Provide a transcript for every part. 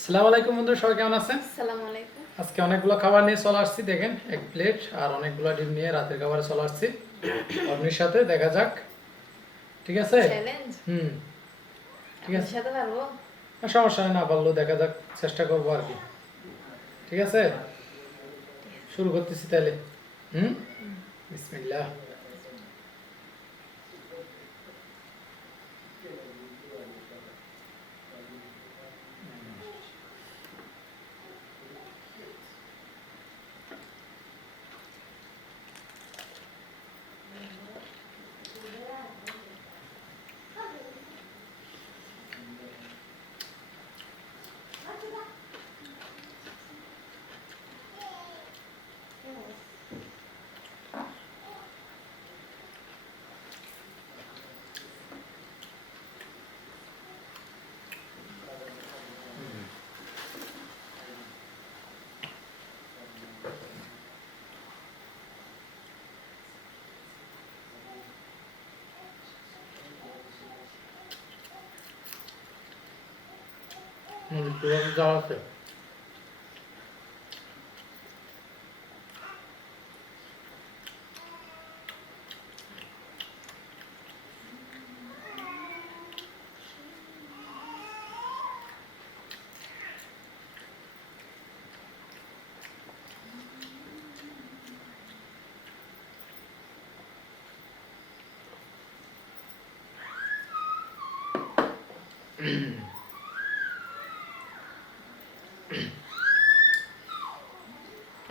আসসালামু আলাইকুম বন্ধুরা, সবাই কেমন আছেন? আসসালামু আলাইকুম। আজকে অনেকগুলো খাবার নিয়ে চলে আসছি, দেখেন এক প্লেট আর অনেকগুলো ডিম নিয়ে রাতের খাবারে চলে আসছি আপনার সাথে। দেখা যাক, ঠিক আছে? চ্যালেঞ্জ হুম, ঠিক আপনার আছে, সাথে পারবো? সমস্যা হয় না, পারলেও দেখা যাক, চেষ্টা করবো আর কি। ঠিক আছে, ঠিক আছে। শুরু করতেছি তাহলে। হুম, হুম, বিসমিল্লাহ। যাওয়া আছে।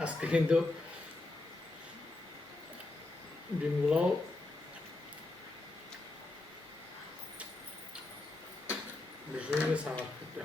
আজকে কিন্তু ডিমগুলো বেশি হয়ে গেছে আমার ক্ষেত্রে।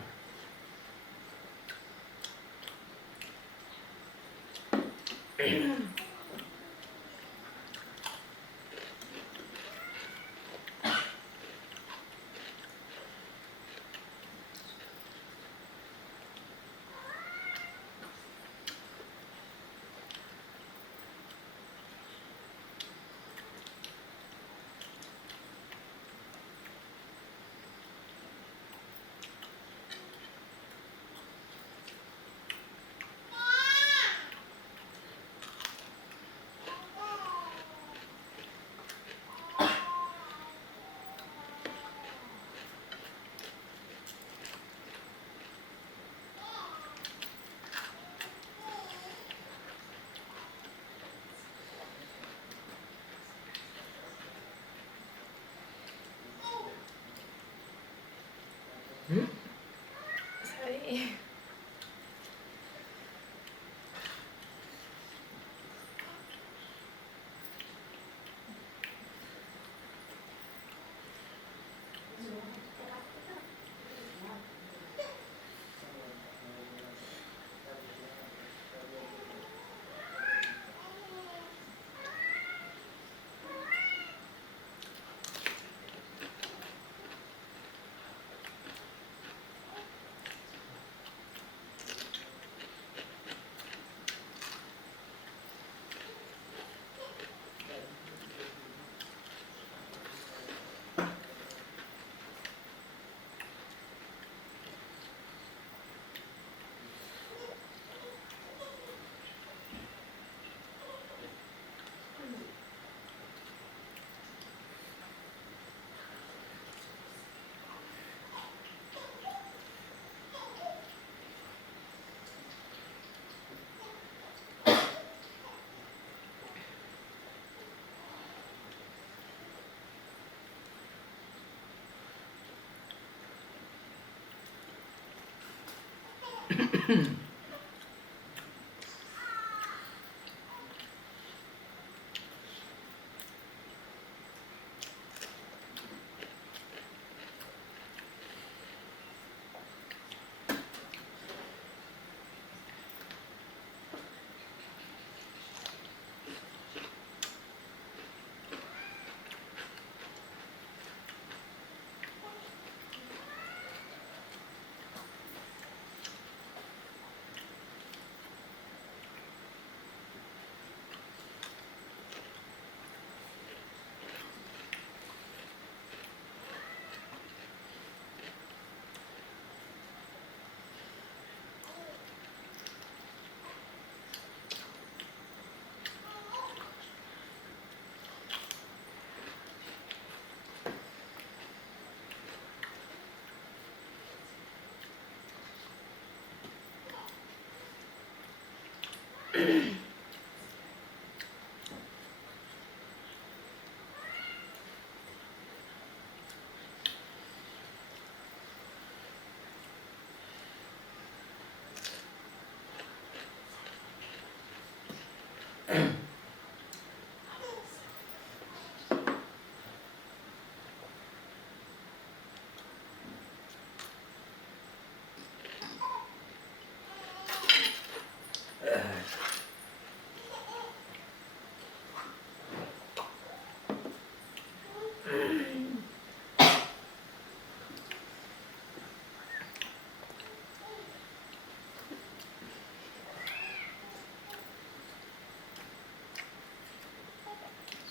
হুম, সরি।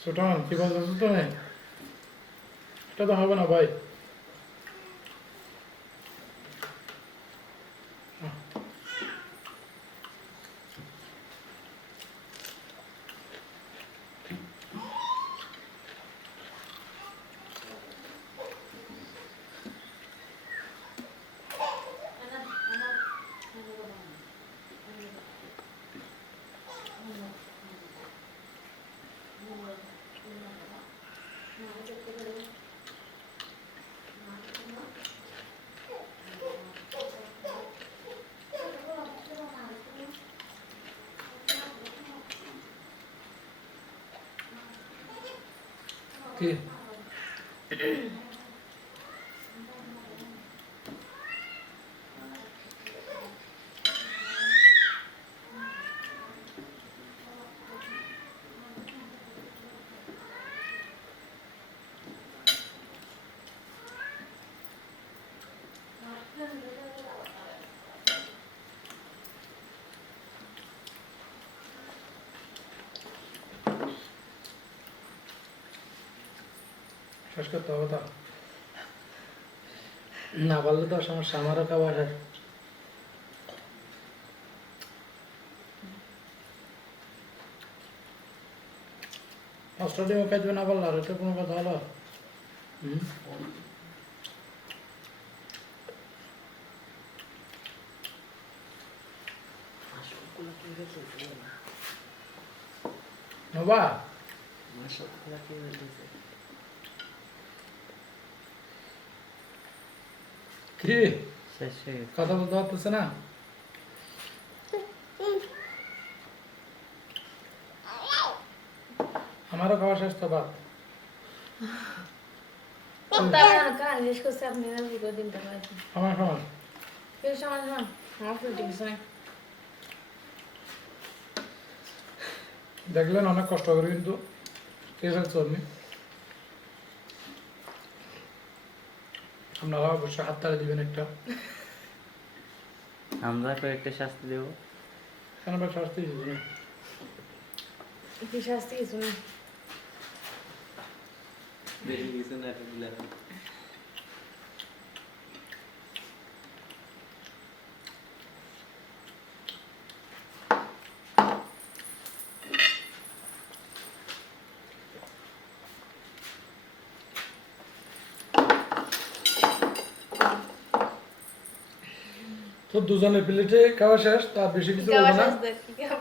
সুটন কি বলতেছো তুমি? এটা তো হবে না ভাই। কি শেষ করতে হবে তো? না বললে তো সমস্যা, আমারও খাবার শেষ। অস্ট্রেলিয়া খাইতে না পারলে আর এটা কোনো কথা হলো? হুম? নবা কি কথা বলতে পারতেছে না? আমারও খাওয়া শেষ তো বাদ। জিজ্ঞেস করছে আপনি না বিগত দিনটা পাইছেন আমার খাওয়া কেউ সমান সমান আমার ফিল্ডিং নাই দেখলেন অনেক কষ্ট করে কিন্তু কে ফেলছো আপনি। আপনারা অবশ্যই হাত তাড়ি দিবেন একটা। আমরা কয়েকটা শাস্তি দেবো। কেন বা শাস্তি দিবেন? কি শাস্তি কিছু নেই বেশি কিছু না এটা দিলে তো দুজনের প্লেটে খাওয়া শেষ, তার বেশি কিছু বলবো না।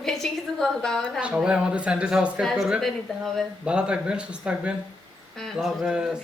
বেশি কিছু বলতে হবে না সবাই আমাদের চ্যানেলটি সাবস্ক্রাইব করবেন। নিতে হবে ভালো থাকবেন, সুস্থ থাকবেন। হ্যাঁ, আল্লাহ হাফেজ।